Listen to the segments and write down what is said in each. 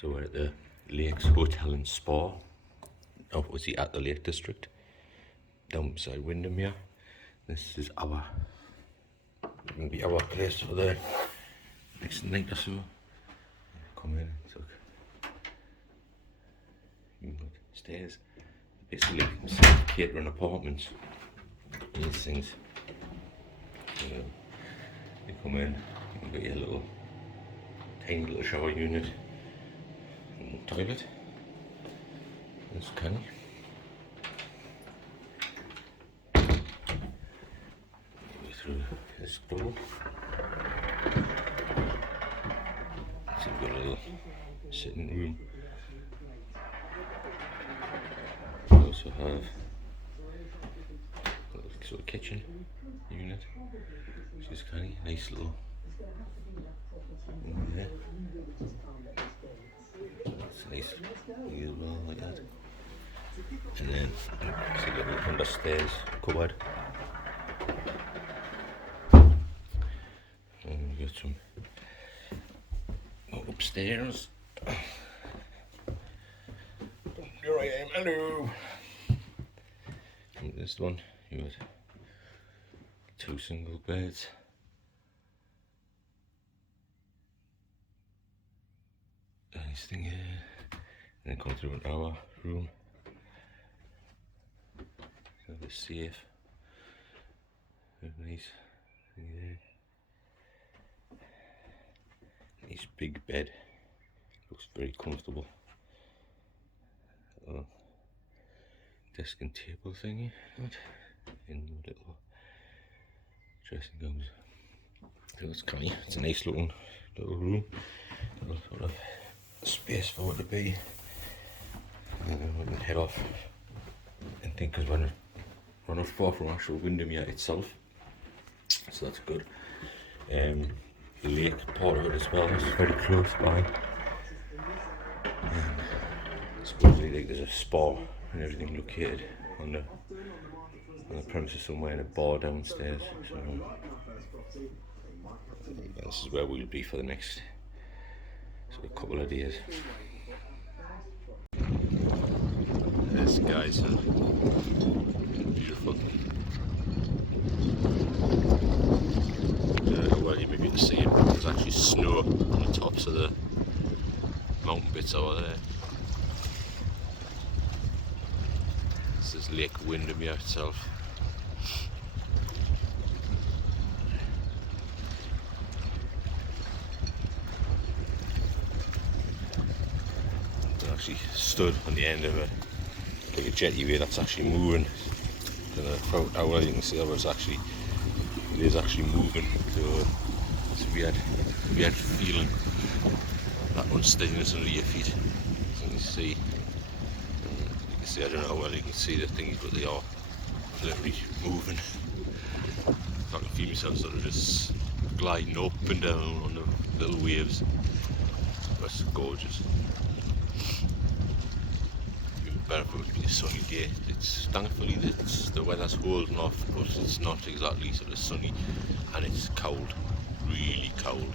So we're at the Lakes Hotel and Spa, obviously at the Lake District, down beside Windermere. This is going to be our place for the next night or so. Come in, look. You've got stairs. Basically, catering apartments. These things. So, you come in, you've got your little, tiny little shower unit. Toilet. That's canny. Through this door. So we've got a little sitting room. We also have a little sort of kitchen unit, which is canny. Nice little room there. That's nice as well, like that. And then see a little under stairs cupboard. And we've got some upstairs. Here I am, hello! And this one, you got 2 single beds. Nice thing here. And then come through an our room. Have a safe. Nice thing there. Nice big bed. Looks very comfortable. Desk and table thingy. In the little dressing gowns. So that's canny. It's a nice looking little room. Little sort of space for it to be. And then we can head off and think, because we're not far from actual Windermere itself, so that's good. The lake part of it as well is very close by. Supposedly there's a spa and everything located on the premises somewhere, in a bar downstairs. So this is where we'll be for the next sort of couple of days. This guy's beautiful. Well, you may be able to see it, but there's actually snow on the tops of the mountain bits over there. This is Lake Windermere itself. It's actually stood on the end of it, like a jetty that's actually moving. How well you can see that, but it is actually moving. So it's a weird feeling, that unsteadiness under your feet. So you can see, I don't know how well you can see the things, but they are literally moving. I can feel myself sort of just gliding up and down on the little waves. That's gorgeous. Better if it would be a sunny day. Thankfully the weather's holding off, but it's not exactly sort of sunny, and it's cold, really cold,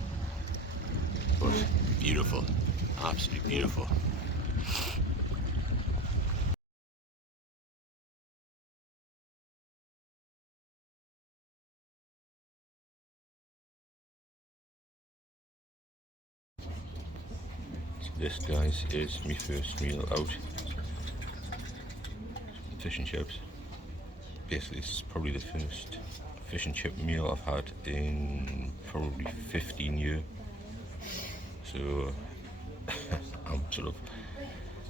but beautiful, absolutely beautiful. So this, guys, is my first meal out. Fish and chips. Basically, this is probably the first fish and chip meal I've had in probably 15 years. So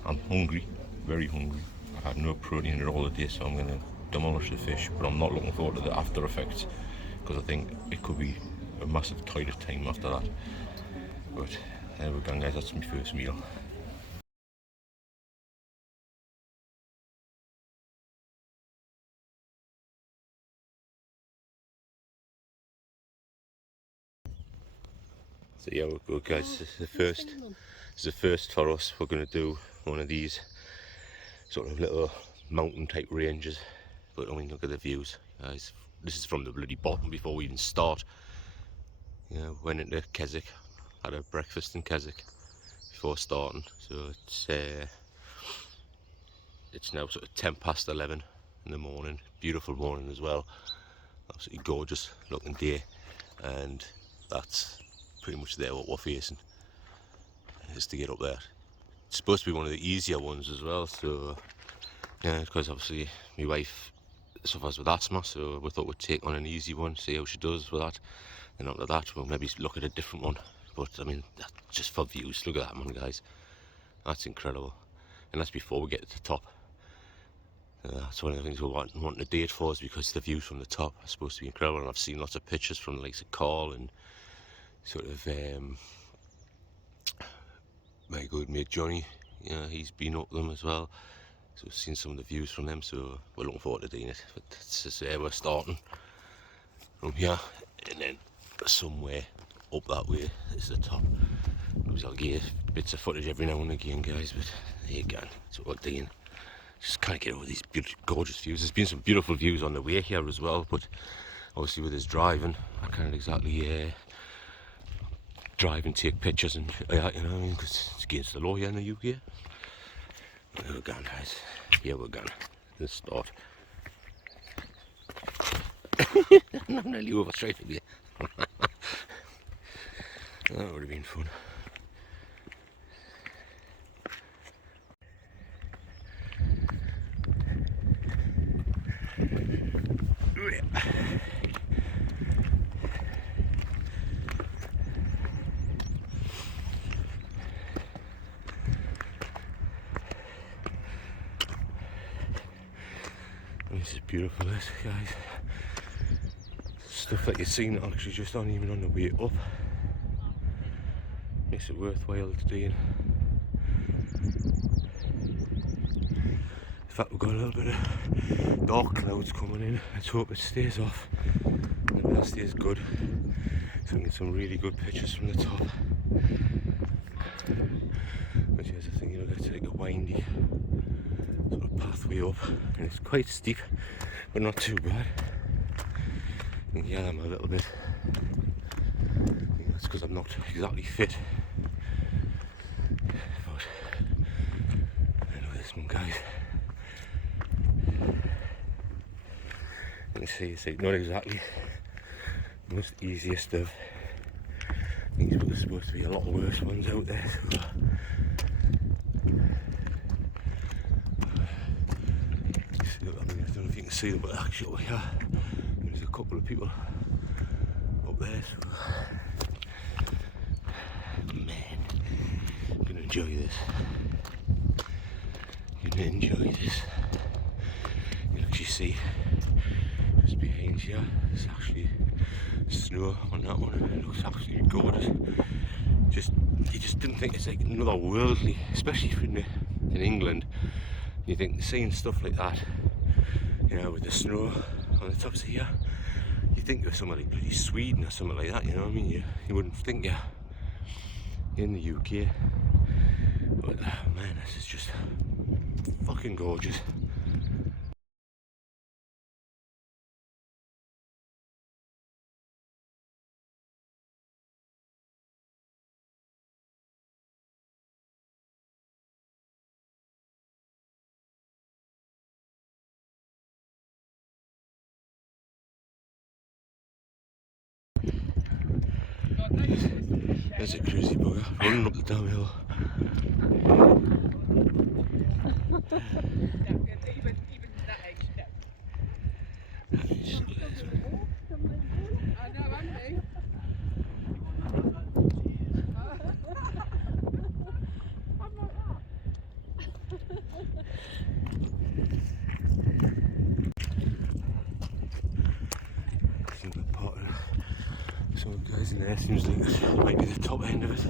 I'm hungry, very hungry. I've had no protein at all today, so I'm going to demolish the fish, but I'm not looking forward to the after effects, because I think it could be a massive toilet time after that. But there we go, guys, that's my first meal. So yeah, we'll go, guys. This is the first for us. We're going to do one of these sort of little mountain type ranges. But I mean, look at the views, guys. This is from the bloody bottom before we even start. You know, went into Keswick, had a breakfast in Keswick, before starting. So it's now sort of 11:10 in the morning. Beautiful morning as well. Absolutely gorgeous looking day, and that's pretty much there what we're facing, is to get up there. It's supposed to be one of the easier ones as well, so yeah, because obviously my wife suffers with asthma, so we thought we'd take on an easy one, see how she does with that, and after that we'll maybe look at a different one. But I mean, that's just for views. Look at that one, guys, that's incredible. And that's before we get to the top. That's one of the things we're wanting a date for, is because the views from the top are supposed to be incredible, and I've seen lots of pictures from the likes of Carl and sort of my good mate Johnny. Yeah, he's been up them as well, so we've seen some of the views from them, so we're looking forward to doing it. But it's just we're starting from here, and then somewhere up that way is the top. I'll get bits of footage every now and again, guys, but there you go, that's what we're doing. Just can't get over these beautiful, gorgeous views. There's been some beautiful views on the way here as well, but obviously with us driving, I can't exactly drive and take pictures and shit like that, you know what I mean, because it's against the law here in the UK. But here we're going, guys. Here we're going. Let's start. I'm nearly over straight away. That would have been fun. This is beautiful, this, guys. Stuff that you've seen actually just aren't even on the way up. Makes it worthwhile to do. In fact, we've got a little bit of dark clouds coming in. Let's hope it stays off. And if that stays good, so we can get some really good pictures from the top. Which is the thing, you know, it's like a windy sort of pathway up, and it's quite steep, but not too bad. I think, yeah, I'm a little bit. I think that's because I'm not exactly fit. But I know this one, guys. You can see it's like not exactly the most easiest of things, but there's supposed to be a lot worse ones out there. So. I don't know if you can see them, but actually over here there's a couple of people up there, so man, I'm gonna enjoy this. I'm gonna enjoy this. You can actually see just behind here there's actually snow on that one. It looks absolutely gorgeous. You just didn't think it's like another worldly, especially if in England. You think seeing stuff like that, you know, with the snow on the tops of here, you think of somewhere like bloody Sweden or something like that, you know what I mean? You wouldn't think you're in the UK. But oh man, this is just fucking gorgeous. There's a crazy bugger running up the downhill. Some guys in there, seems like this might be the top end of it.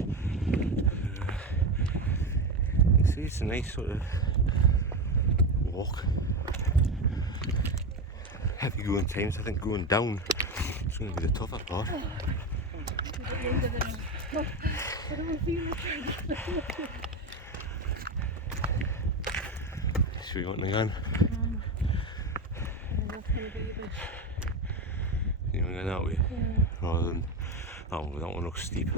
You see, it's a nice sort of walk. Heavy going times, I think going down is going to be the tougher part. Should we want again? You want to go that way? Rather than that one looks steep.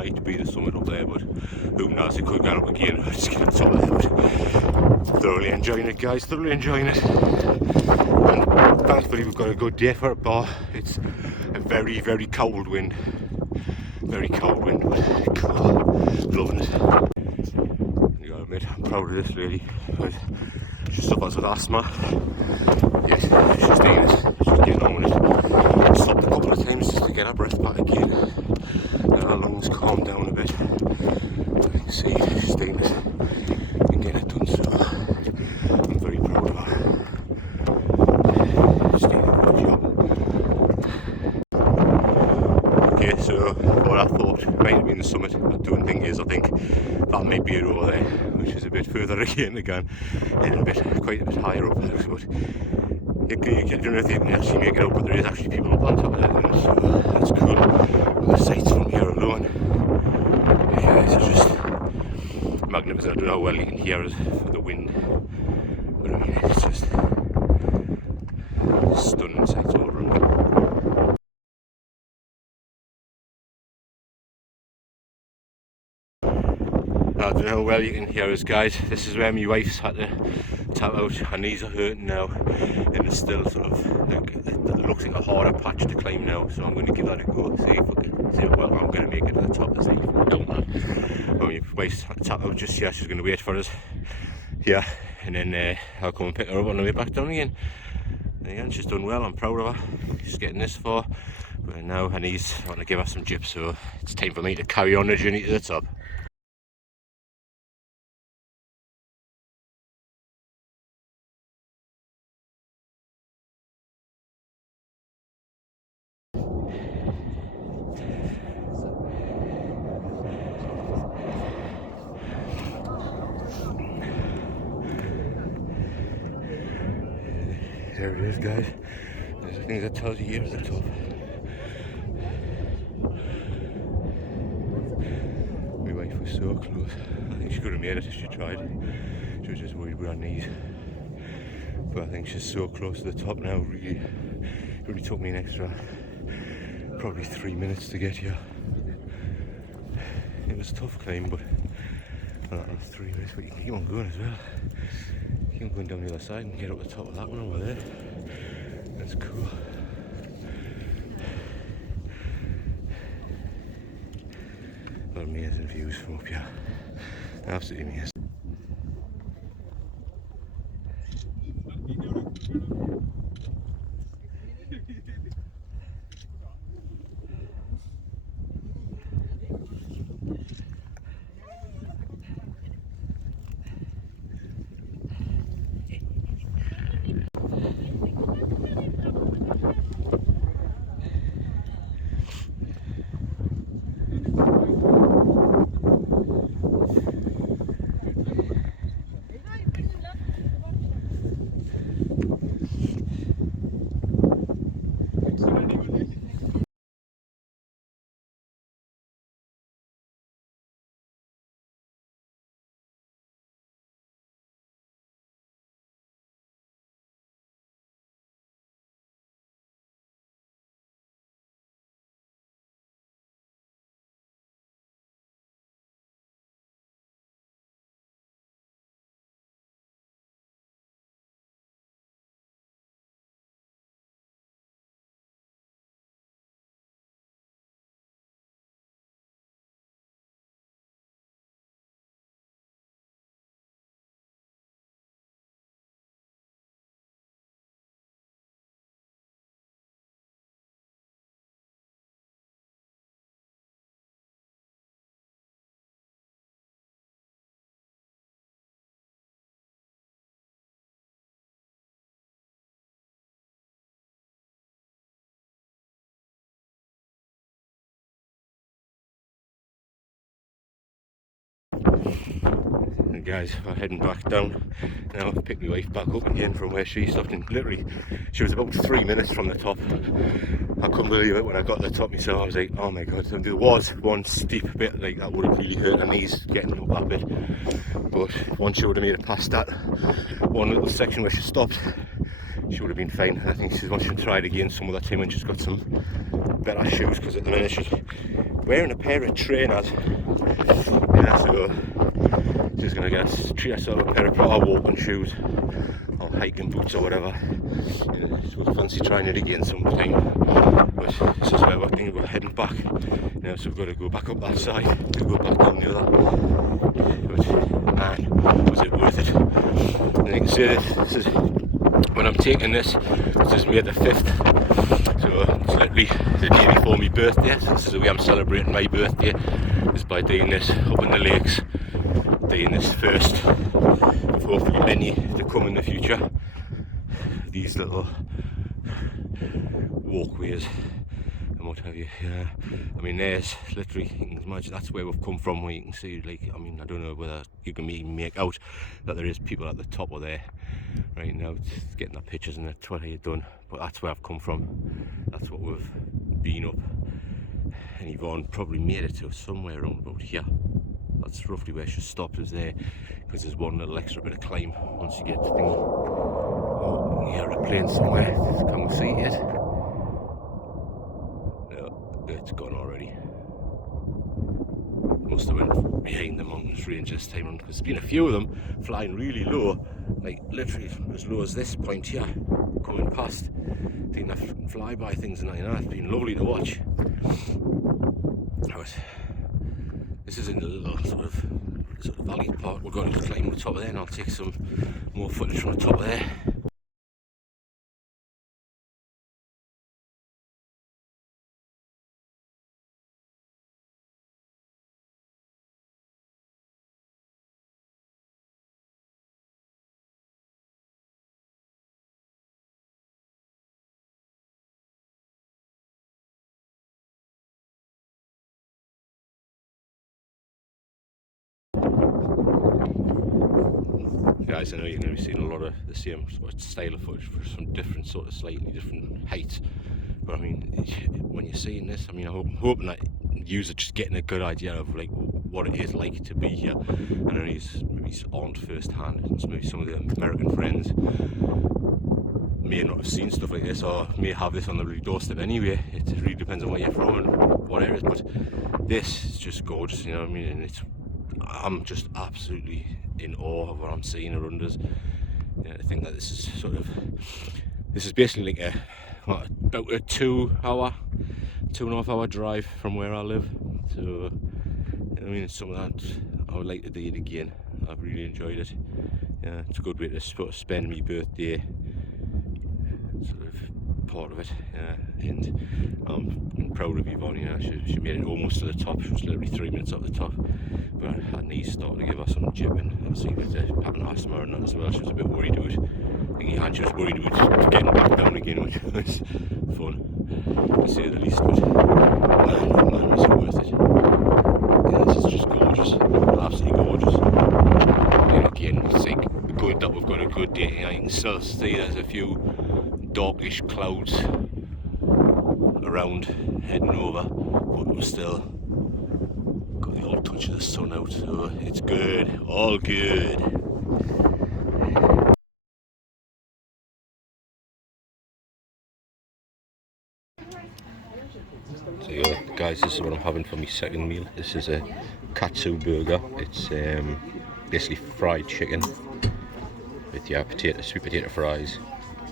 might be the summit up there, but who knows, it could go up again. I'll just get on top of there, but thoroughly enjoying it, guys, thoroughly enjoying it. And thankfully we've got a good day for it, but it's a very, very cold wind. Very cold wind, but cool. Loving it. You gotta admit, I'm proud of this lady. She suffers with asthma. Yes, she's doing it. She's getting on with it. Stopped a couple of times just to get her breath back again. Her lungs calmed down a bit. You can see she's doing it and getting it done, so I'm very proud of her. She's doing a good job. Okay, so what I thought might have been the summit, I don't think is. I think that might be it over there, which is a bit further again, and quite a bit higher up. But I don't know if you can actually make it out, but there is actually people up on top of that, so that's cool. The sights from here alone, yeah, it's just magnificent. I don't know how well you can hear it for the wind, but I mean, it's just stunning sights all around. I don't know how well you can hear us, guys. This is where my wife's had to tap out. Her knees are hurting now, and it's still sort of like, it looks like a harder patch to climb now, so I'm going to give that a go, see if well, I'm going to make it to the top to see if I don't that. My wife's had to tap out just here. She's going to wait for us here, and then I'll come and pick her up on the way back down again. And again, she's done well. I'm proud of her. She's getting this far, but now her knees want to give her some jips, so it's time for me to carry on the journey to the top. There it is, guys. There's a thing that tells you here at the top. My wife was so close. I think she could have made it if she tried. She was just worried with her knees. But I think she's so close to the top now, really. It only took me an extra probably 3 minutes to get here. It was a tough climb, but that was 3 minutes, but you can keep on going as well. Keep on going down the other side and get up the top of that one over there. That's cool. Got amazing views from up here. Absolutely amazing. And guys, we're heading back down now. I've picked my wife back up again from where she stopped, and literally she was about 3 minutes from the top. I couldn't believe it when I got to the top myself. I was like, oh my god. And there was one steep bit like that would have really hurt her knees getting up that bit, but once she would have made it past that one little section where she stopped, she would have been fine. I think she wants to try it again some other time when she's got some better shoes, because at the minute she's wearing a pair of trainers. Yeah, so she's going to treat herself a pair of proper walking shoes or hiking boots or whatever. She would fancy trying it again sometime, but this is where we're thinking about heading back. So we've got to go back up that side to go back down the other. But man, was it worth it? And you can see this is when I'm taking this is May the 5th, so it's literally the day before my birthday. So this is the way I'm celebrating my birthday, is by doing this up in the lakes, doing this first of hopefully many to come in the future. These little walkways and what have you. Yeah, I mean, there's literally, you can imagine that's where we've come from, where you can see, like, I mean, I don't know whether you can even make out that there is people at the top of there right now. It's getting the pictures and that's what you've done, but that's where I've come from. That's what we've been up, and Yvonne probably made it to somewhere around about here. That's roughly where she stopped, is there, because there's one little extra bit of climb once you get to thingy. Oh, yeah, a plane somewhere. Can we see it? No, it's gone already. Must have went behind the mountains range this time, because there's been a few of them flying really low, like literally as low as this point here, coming past, doing the flyby things and that. It's been lovely to watch. This is in the little sort of valley part. We're going to climb the top of there, and I'll take some more footage from the top of there. Guys, I know you're going to be seeing a lot of the same sort of style of footage for some different sort of slightly different heights, but I mean, when you're seeing this, I mean, I'm hoping that you are just getting a good idea of like what it is like to be here. I know he's on first hand, and maybe some of the American friends may not have seen stuff like this, or may have this on the doorstep anyway. It really depends on where you're from and what areas, but this is just gorgeous, you know what I mean? And I'm just absolutely in awe of what I'm seeing around us. I think that this is basically like about a 2.5 hour drive from where I live. So I mean, it's something that I would like to do it again. I've really enjoyed it. Yeah, it's a good way to sort of spend my birthday, sort of part of it. And I'm proud of Yvonne. You know, she made it almost to the top. She was literally 3 minutes up the top, but her knees started to give her some jibbing. Obviously with the pattern asthma and that as well, she was a bit worried about it. And she was worried about getting back down again, which was fun to say the least. But man, was it worth it? Yeah, this is just gorgeous, absolutely gorgeous. And again, it's like good that we've got a good day. You know, you can still see there's a few darkish clouds around heading over, but we're still got the old touch of the sun out, so it's good, all good. So yeah, guys, this is what I'm having for my second meal. This is a katsu burger. It's basically fried chicken with sweet potato fries.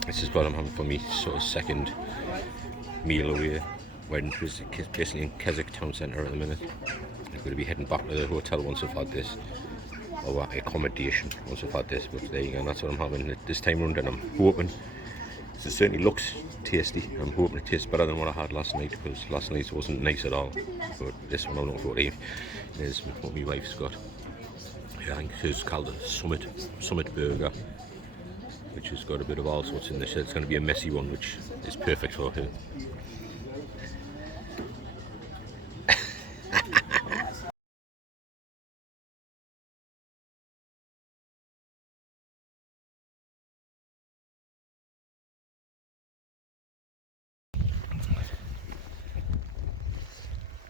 This is what I'm having for me sort of second meal away, when it was basically in Keswick town centre at the minute. I'm going to be heading back to the hotel once I've had this, or accommodation once I've had this, but there you go, and that's what I'm having this time around, and I'm hoping, it certainly looks tasty, I'm hoping it tastes better than what I had last night, because last night's wasn't nice at all, but this one I'm looking forward to is what my wife's got. Yeah, I think it's called a Summit Burger, which has got a bit of all sorts in this. It's going to be a messy one, which is perfect for her.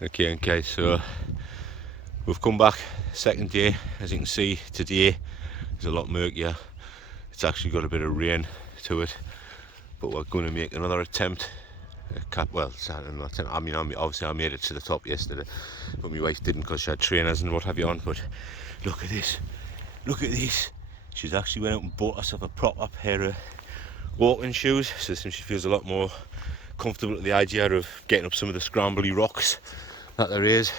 Okay, so we've come back, second day. As you can see, today is a lot murkier. It's actually got a bit of rain to it. but we're going to make another attempt. Well, I mean, obviously I made it to the top yesterday, but my wife didn't because she had trainers and what have you on. But look at this, look at this. She's actually went out and bought herself a proper pair of walking shoes, so she feels a lot more comfortable with the idea of getting up some of the scrambly rocks that there is.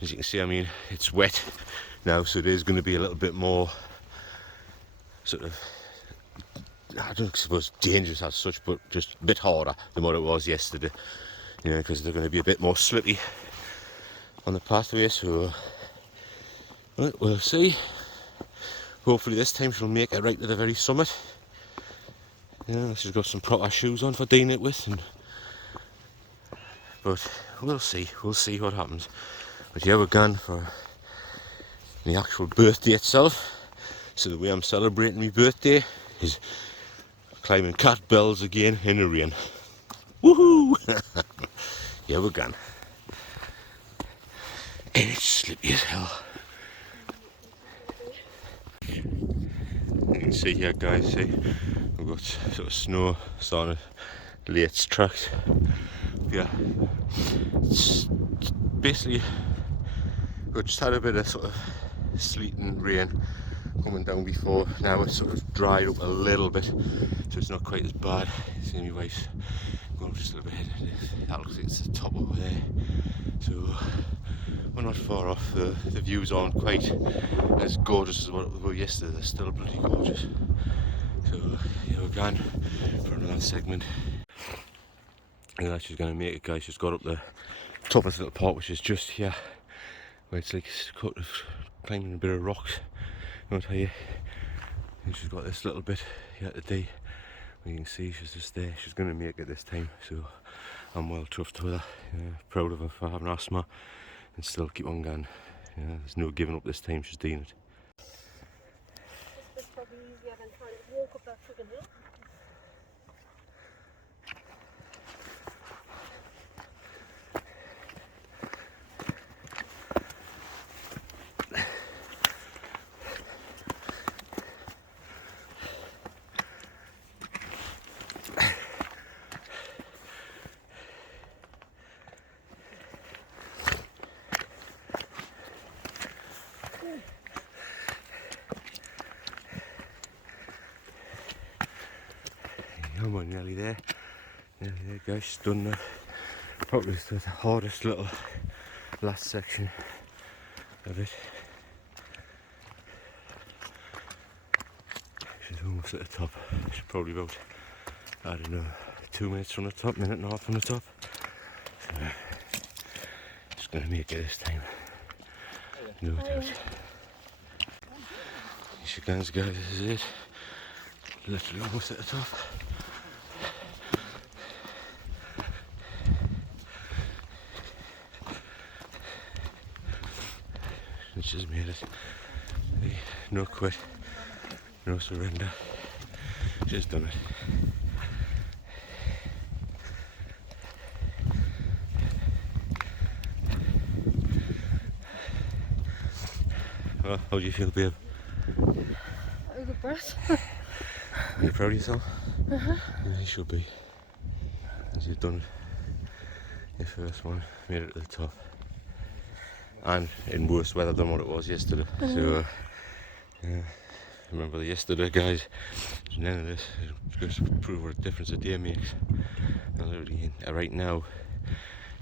As you can see, I mean, it's wet now, so it is going to be a little bit more sort of, I don't suppose dangerous as such, but just a bit harder than what it was yesterday, you know, because they're going to be a bit more slippy on the pathway. So we'll see. Hopefully this time she'll make it right to the very summit. Yeah, she's got some proper shoes on for doing it with, but we'll see what happens. But yeah, we're going for the actual birthday itself. So the way I'm celebrating my birthday is climbing cat bells again in the rain. Woohoo! Yeah, we're going. And it's slippy as hell. You can see here, guys, see, we've got sort of snow starting to lay its tracks. Yeah, it's basically, we just had a bit of sort of sleet and rain coming down before. Now it's sort of dried up a little bit, so it's not quite as bad. See my wife's going just a little bit ahead. That looks like it's the top over there, so we're not far off. The views aren't quite as gorgeous as what we were yesterday. They're still bloody gorgeous. So yeah, we're going for another segment. And she's going to make it, guys. She's got up the top of this little part, which is just here, where it's like climbing a bit of rocks. I'll tell you. And she's got this little bit here today. You can see she's just there. She's going to make it this time, so I'm well chuffed with her. Proud of her for having asthma and still keep on going. There's no giving up this time. She's doing it. This is probably easier than trying to walk up that friggin' hill. We're nearly there, guys. She's done that. Probably the hardest little last section of it. She's almost at the top. She's probably about, I don't know, 2 minutes from the top, minute and a half from the top. So, just going to make it this time, no doubt. Here she goes, guys. This is it. Literally almost at the top. She's made it. No quit, no surrender. She's done it. Well, how do you feel, babe? Out of breath. Are you proud of yourself? Yeah, you should be. As you've done your first one, made it to the top. And in worse weather than what it was yesterday. So, yeah, remember yesterday, guys, there's none of this. It's just to prove what a difference a day makes. And literally, right now,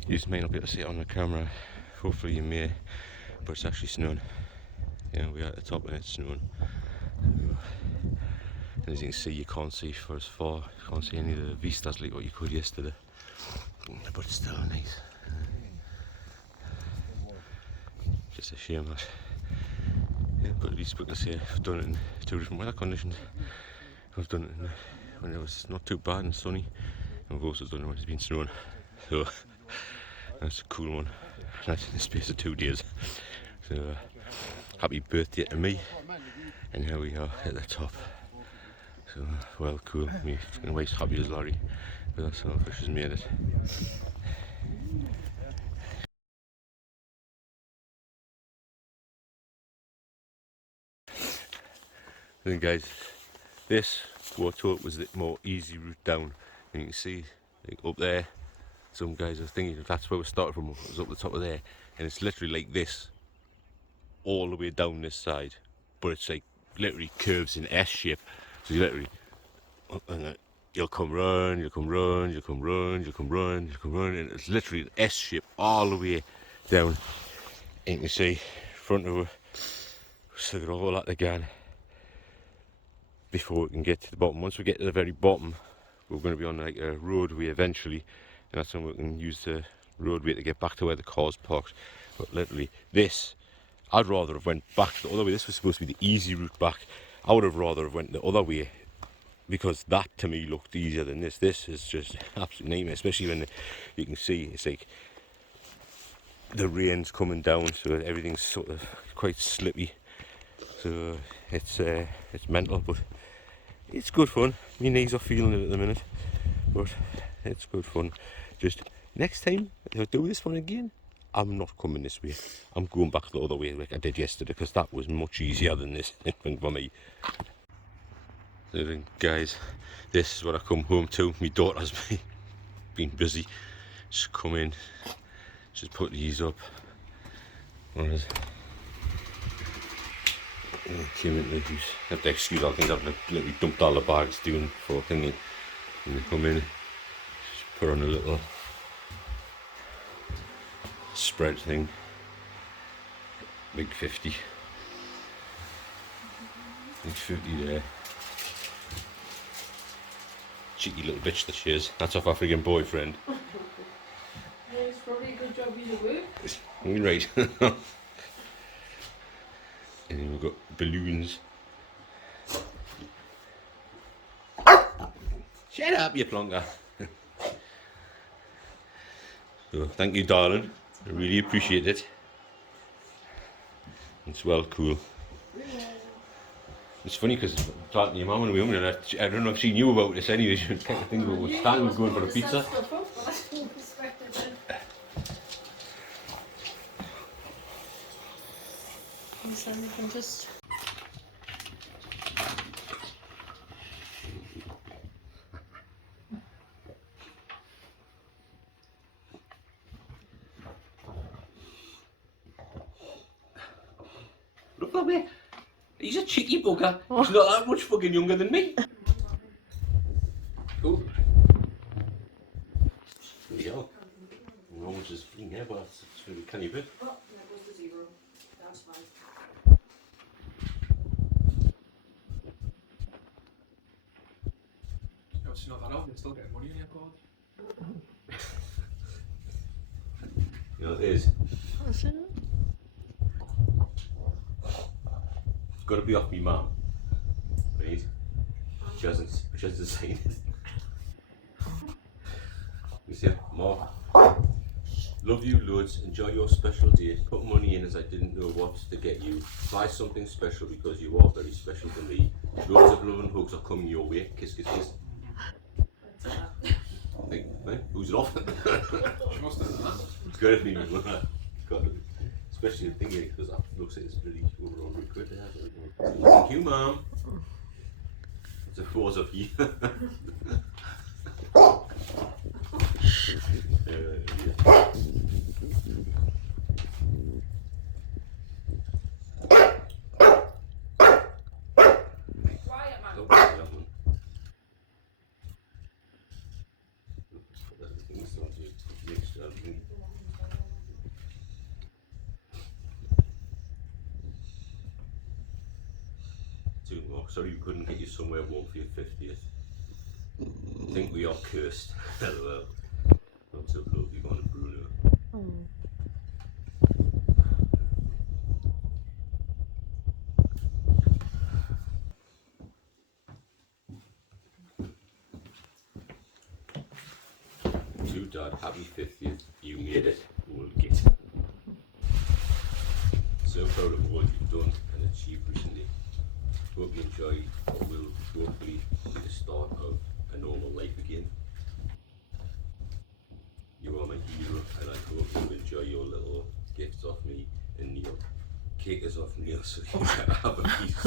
you just might not be able to see it on the camera. Hopefully you may, but it's actually snowing. Yeah, we're at the top and it's snowing. And as you can see, you can't see for as far. You can't see any of the vistas like what you could yesterday. But it's still nice. Just a shame that. Yeah, but at least we can say I've done it in 2 different weather conditions. I've done it when it was not too bad and sunny, and I've also done it when it's been snowing. So that's a cool one. That's in the space of 2 days. So happy birthday to me, and here we are at the top. So well, cool. Me and wife's happy as Larry with herself, she's made it. Then guys, This, what I thought was the more easy route down. And you can see, like, up there, some guys are thinking that's where we started from, it was up the top of there. And it's literally like this, all the way down this side. But it's like, literally curves in S shape. So you literally, you'll come round, you'll come round, you'll come round, you'll come round, you'll come round, and it's literally an S shape all the way down. And you can see, front of it, so get all that again before we can get to the bottom. Once we get to the very bottom, we're going to be on like a roadway eventually, and that's when we can use the roadway to get back to where the car's parked. But literally, this, I'd rather have went back the other way. This was supposed to be the easy route back. I would have rather have went the other way, because that to me looked easier than this. This is just absolute nightmare, especially when you can see it's like the rain's coming down, so everything's sort of quite slippy. So it's mental, but it's good fun. My knees are feeling it at the minute, but it's good fun. Just next time if I do this one again, I'm not coming this way. I'm going back the other way like I did yesterday, because that was much easier than this for me. So then, guys, this is what I come home to. My daughter's been busy. She's come in, she's put these up. Came into the house. I have to excuse all things. I've literally dumped all the bags doing for thingy. And they come in, just put on a little spread thing. Big 50. Big 50 there. Cheeky little bitch that she is. That's off our friggin' boyfriend. Yeah, it's probably a good job you work. You're right. And then we've got balloons. Shut up, you plonker. So, thank you, darling. I really appreciate it. It's well cool. It's funny because talking to your mum when we were home, I don't know if she knew about this anyway. She was kind of thinking about what Stan was going for a pizza. So we can just... Look at me. He's a cheeky bugger. He's not that much fucking younger than me. Cool. There you go. No one's just fucking here, but it's really canny bit. Oh, that goes to 0. That's fine. It's not that often, you're still getting money in your card. You know what it is? What's it? It's got to be off me mum. Right? She hasn't seen it. You see, Mark, love you loads, enjoy your special day, put money in as I didn't know what to get you, buy something special because you are very special to me, loads of love and hugs are coming your way, kiss kiss kiss. Like, right? Who's it off? She must have done that. It's got to be got to be. Especially the thing here, because that looks like it's pretty overall really good there. Thank you, Mum. It's a force of you. Yeah. Two more. Sorry we couldn't get you somewhere warm for your 50th. I think we are cursed. LOL. I'm so close to going to Bruno. To Dad, happy 50th. You made it. We'll get it. So proud of what you've done and achieved recently. Hope you enjoy what will hopefully be the start of a normal life again. You are my hero, and I hope you enjoy your little gifts off me and Neil. Cake is off Neil, so you can have a piece.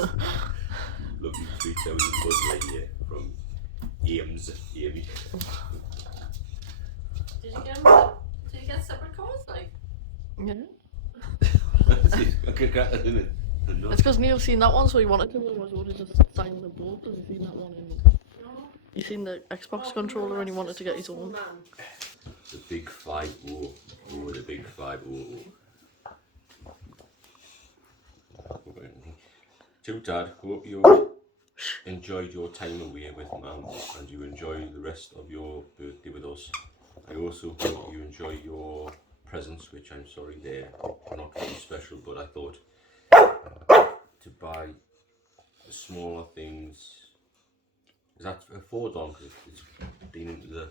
Love you 3000 Buzz Lightyear from Ames, Amy. Did you get separate cards? Like, Yeah. Okay, isn't it? It's because Neil seen that one, so he wanted to. Otherwise, would have just signed the board because he seen that one in. no. He seen the Xbox controller and he wanted to get his own. The big 5-0. Oh, the big 5-0. To Dad, hope you enjoyed your time away with Mum and you enjoy the rest of your birthday with us. I also hope you enjoy your presents, which I'm sorry they're not very special, but I thought to buy the smaller things. Is that a forward on? Because it's been into the,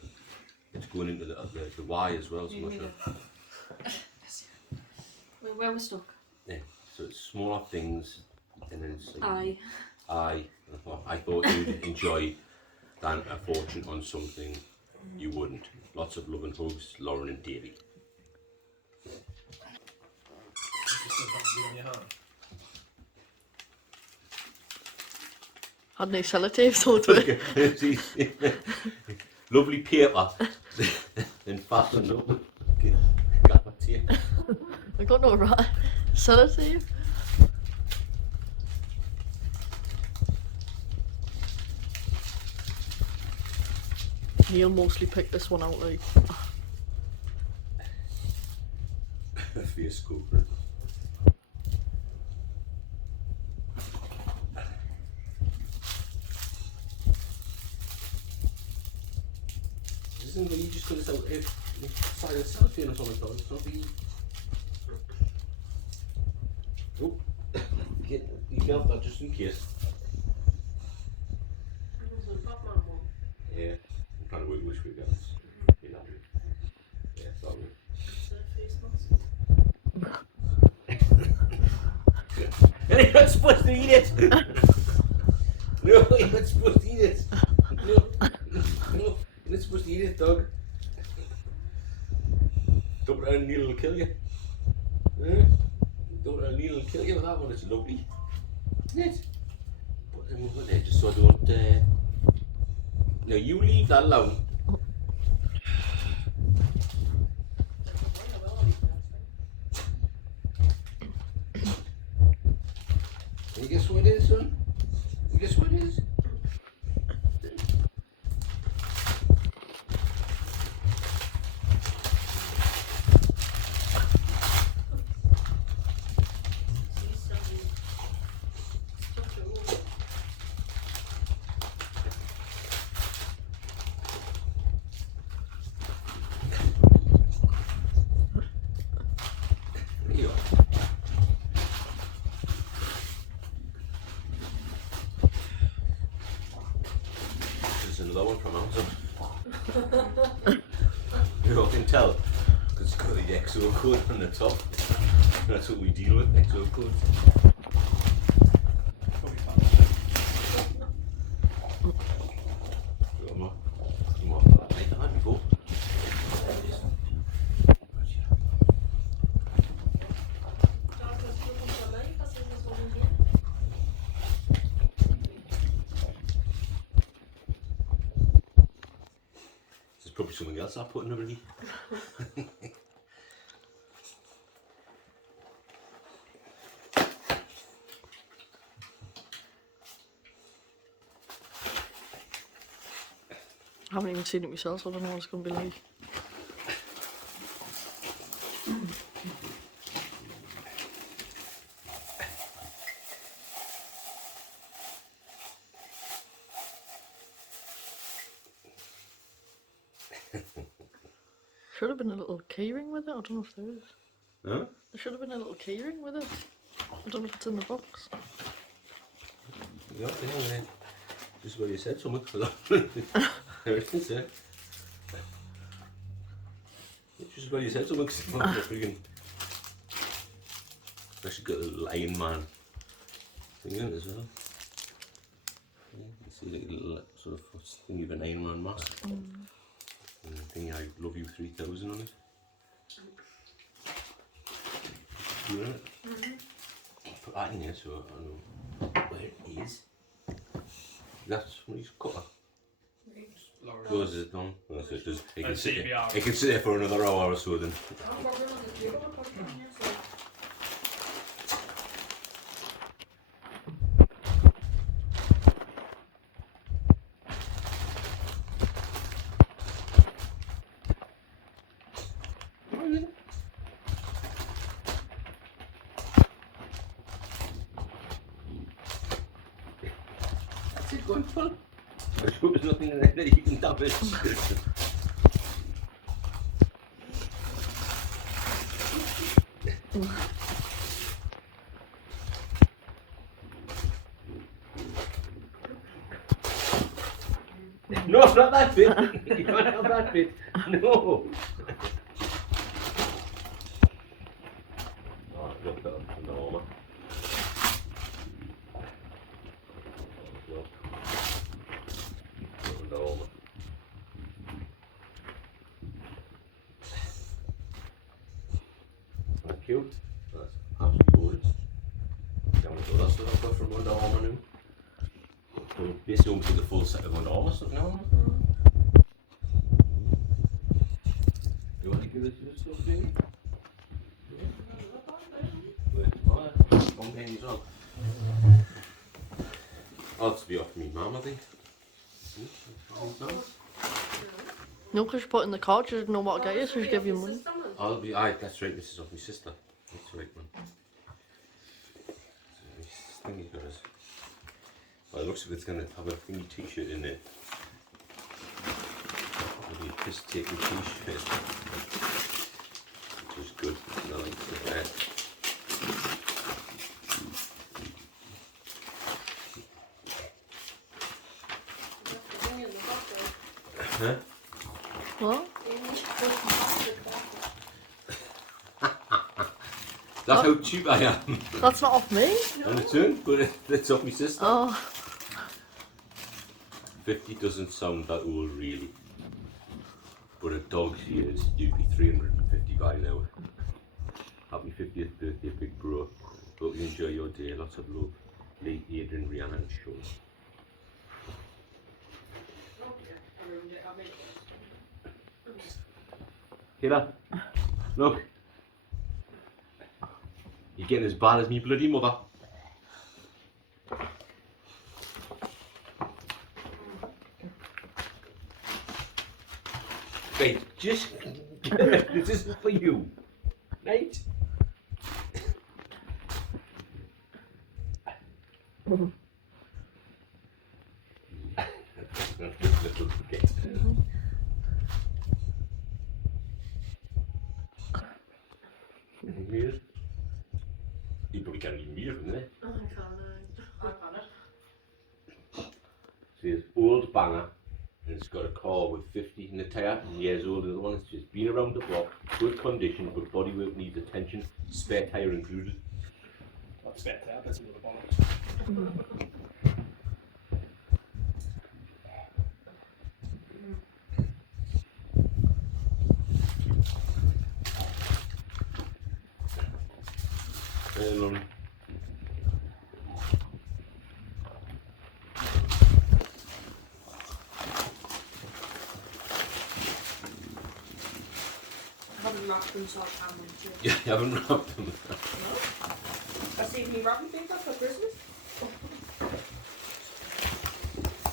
it's going into the Y as well. So I'm not sure. Where we're stuck. Yeah, so it's smaller things, and then it's like Aye. I thought you'd enjoy than a fortune on something you wouldn't. Lots of love and hugs, Lauren and Davey. Had no sellotape, so to it. Lovely paper, and fastened up with gaffer tape. I got no right sellotape. Neil mostly picked this one out, like. Face cooper. Isn't it you just got this out side of cellophane or something? Though it's not the. Oh, you get off that just in case. Yeah, I'm trying to work which way goes. You know. Yeah, that way. And you're not supposed to eat it! No, you're not supposed to eat it! No, you're not supposed to eat it, dog. Don't let a needle will kill you. Don't let a needle will kill you with that one, it's lovely. Isn't it? Put them over there just so I don't. No, you leave that alone. Can you guess what it is, son? You guess what it is? Here you are. There's another one from Amazon. You can tell because it's got the XO code on the top. That's what we deal with, XO codes. Come on, I made that before. There's probably something else I put in already. I haven't even seen it myself, so I don't know what it's going to be like. Should have been a little keyring with it. I don't know if there is. Huh? There should have been a little keyring with it. I don't know if it's in the box. Yeah, just what you said something for that. There it is, yeah. It's just what you said something for freaking. Especially got a little Iron Man thing in it as well. Yeah, you can see the little sort of thing of an Iron Man mask. And the thing I love you 3000 on it. You know it? Put that in here so I know where it is. That's what he's cut. Lower it. Closes it down. Well, so it does. It can And sit CBR. it can sit there for another hour or so then. That's it, going full. I hope there's nothing in there that you can damage. No, not that bit. You can't have that bit. No. Oh, look that up to the armor. Thank you. That's absolutely gorgeous. Down with the rest of I've got from Under Armour now. So this will be the full set of Under Armour stuff now. You want to give us your stuff, baby? One penny as well. Oh, to be off me, mum, I think. No, because you put it in the card, you didn't know what to get you, so she gave you money. I'll be. Aye, that's right. This is off my sister. That's right, man. So this thing you got us. Well, it looks like it's gonna have a thingy T-shirt in it. Maybe a piss-taking T-shirt, which is good. I like it. Huh? What? That's how cheap I am. That's not off me. On its own, but it's off my sister. Oh. 50 doesn't sound that old, really. But a dog she is, you'd be 350 by now. Happy 50th birthday, big bro. Hope you enjoy your day. Lots of love. Late Adrian, Rihanna, and Sean. Kira, look. You're getting as bad as me bloody mother. Right, just this isn't for you, right? Weird. You probably can't even hear from there. I can't. See, it's old banger, and it's got a car with 50 in the tyre, and years old as the one. It's just been around the block, good condition, but bodywork needs attention. Spare tyre included. That's better. That's another bollocks. Um, I haven't wrapped them so I can with you. yeah, you haven't wrapped them. I saved me wrapping paper for Christmas.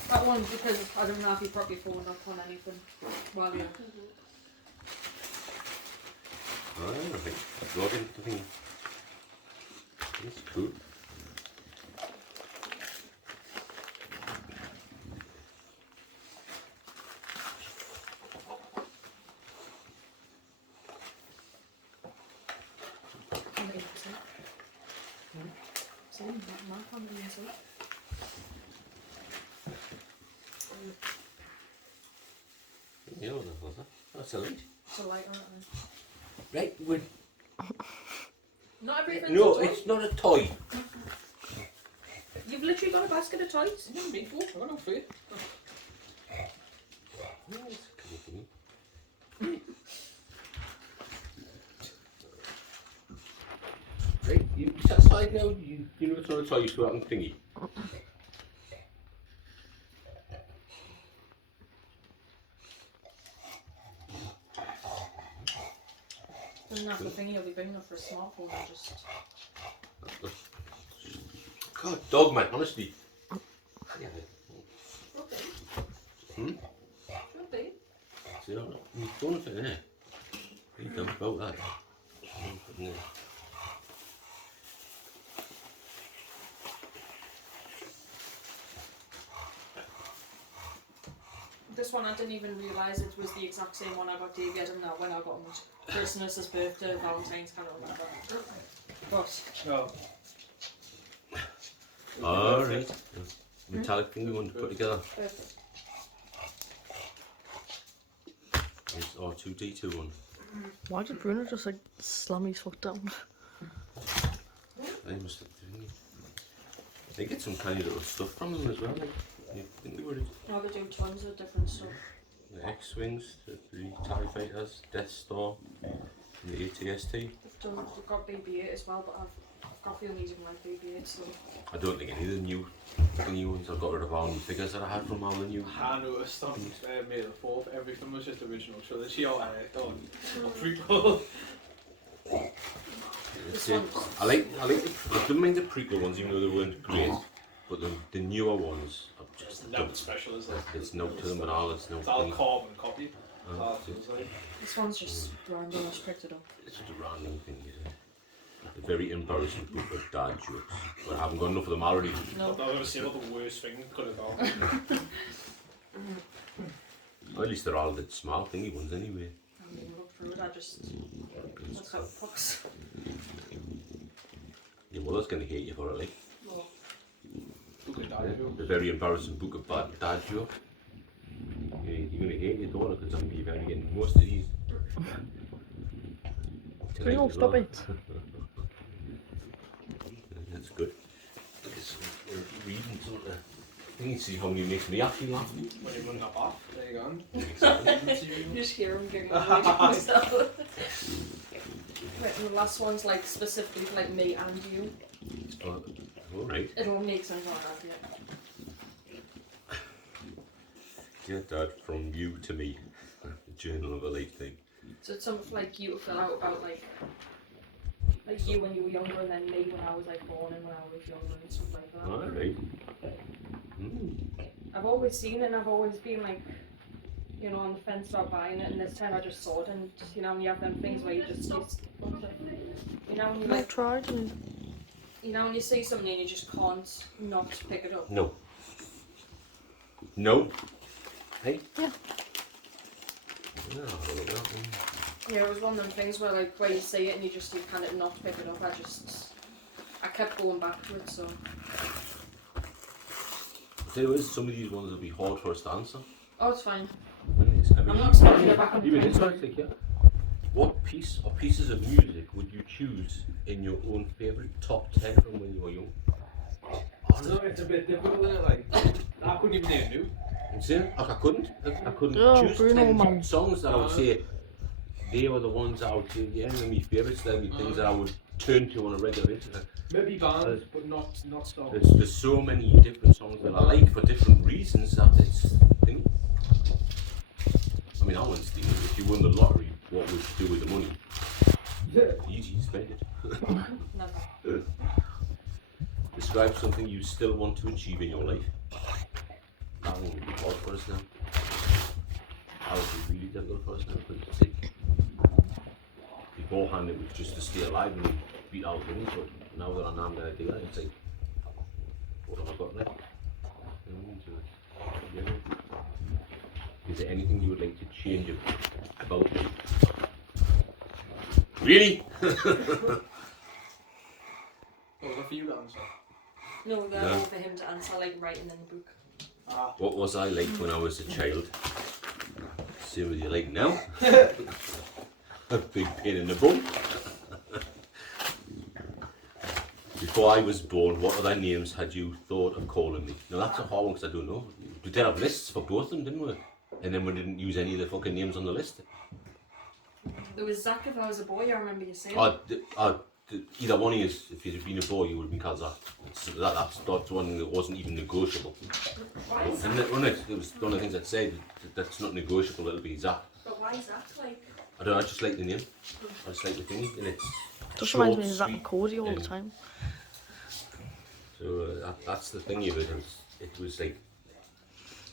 That one's because I don't know if you brought your phone up on anything while you're... I think vlogging, I think it's cool. Yeah, that's a light. It's a light, aren't Right, we're, Not everything's no, a toy. it's not a toy. You've literally got a basket of toys. You me for? I got no fear. No, it's a cool thing. Right, you satisfied now? You know it's not a toy, you throw out and thingy. Doesn't have the thingy, it'll be big enough for a smartphone and just... God, dog man, honestly. Yeah. Should be. See, I'm going for there. You don't about that. No. This one I didn't even realise it was the exact same one I got Dave Adam now when I got him Christmas, his birthday, Valentine's, can't remember. But No. Alright. Metallic thing we want to put together. perfect. It's R2D2 one. Why did Bruno just like slam his foot down? They must have They get some kind of little stuff from them as well. Like, you think they would? No, they do tons of different stuff. The X-Wings, the TIE Fighters, Death Star, and the ATST. They've got BB-8 as well, but I've got a feeling he's even like BB-8, so... I don't think any of the new ones. I've got rid of all the figures that I had from all the new. I noticed on May the 4th, everything was just original trilogy or prequel. This one's... I don't mind the prequel ones even though they weren't great, but the newer ones are just Nothing special, is it? It's no to them at all. It's no. It's all carbon copy. This one's just random, I just picked it up. It's just a random thing, isn't it? A very embarrassing book of dad jokes. But I haven't got enough of them already. No. I've never seen what the worst thing could have done. Well, at least they're all the small thingy ones anyway. I haven't even looked through it, I just... That's how it fucks. Your mother's going to hate you for it, like. No. Book of Yeah, dad jokes. a very embarrassing book of bad dad joke. You're going to hate your daughter because I'm going to be getting most of these. Bruno, stop it. That's good. It's reading sort of thing. See how many makes me actually laugh. When you run that bath, there you go. You just hear him giggling when he does that. Right, and the last one's like specifically for like me and you. Alright. It all makes sense like that, yeah. Dear Dad, from you to me. The Journal of a Late Thing. So it's something like you to fill out about like you when you were younger and then me when I was like born and when I was younger and stuff like that. Alright. I've always seen it and I've always been like, you know, on the fence about buying it, and this time I just saw it, and you know when you have them things where you just you know when you I like tried and you know when you see something and you just can't not pick it up. No. No. Hey? Yeah. No, Yeah, it was one of them things where like where you see it and you can't not pick it up. I kept going back to it, so. There is some of these ones will be hard for us to answer. Oh, it's fine. I'm I'm not expecting it back on the Even this phone. one, yeah. What piece or pieces of music would you choose in your own favourite top 10 from when you were young? So it's a bit difficult, isn't it? Like, I couldn't even name new. See, like I couldn't Oh, choose Bruno, 10 man. songs that I would say they were the ones I would say, yeah, they're my favourites, they're my things that I would turn to on a regular basis. Maybe bands, but not songs. There's so many different songs that I like for different reasons that it's thing. I mean, I want to think if you won the lottery, what would you do with the money? Easy, spend it. Never. Describe something you still want to achieve in your life. That one would be hard for us now. That would be really difficult for us now because it's like, beforehand it was just to stay alive and beat our things, but now that I know I'm going to do that, it's like, what have I got left? Is there anything you would like to change about me? Really? What was that for you to answer? No, they're No. all for him to answer, like writing in the book. What was I like when I was a child? Same as you like now. A big pain in the bum. Before I was born, what other names had you thought of calling me? Now that's a hard one because I don't know. We did have lists for both of them, didn't we? And then we didn't use any of the fucking names on the list. There was Zach if I was a boy, I remember you saying. Either one of you, if you'd have been a boy, you would have been called Zach. That's one that wasn't even negotiable. Why is And it was one of the things that said that's not negotiable, it'll be Zach. But why Zach? Like, I don't know, I just like the name. I just like the thingy, and it's Just short, reminds me of Zack and sweet, Cody all the and time. So that's the thing of it. It was like,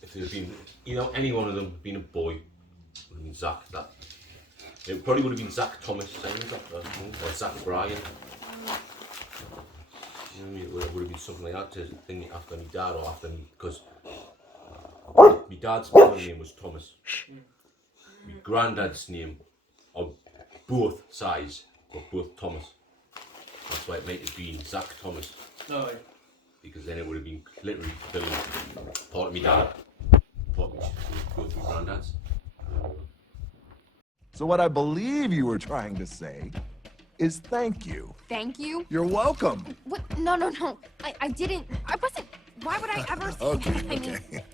if there had been, you know, any one of them been a boy, would have been Zach. That it probably would have been Zach Thomas saying that, or Zach Bryan. You know, it would have been something like that to think after my dad or after me, because my dad's middle name was Thomas. My granddad's name, on both sides, were both Thomas. That's why it might have been Zach Thomas. No way. Because then it would have been literally filling part of my dad, part of both my granddads. So what I believe you were trying to say is thank you. Thank you? You're welcome. What? No. I didn't. I wasn't. Why would I ever say Okay, that? I mean, okay.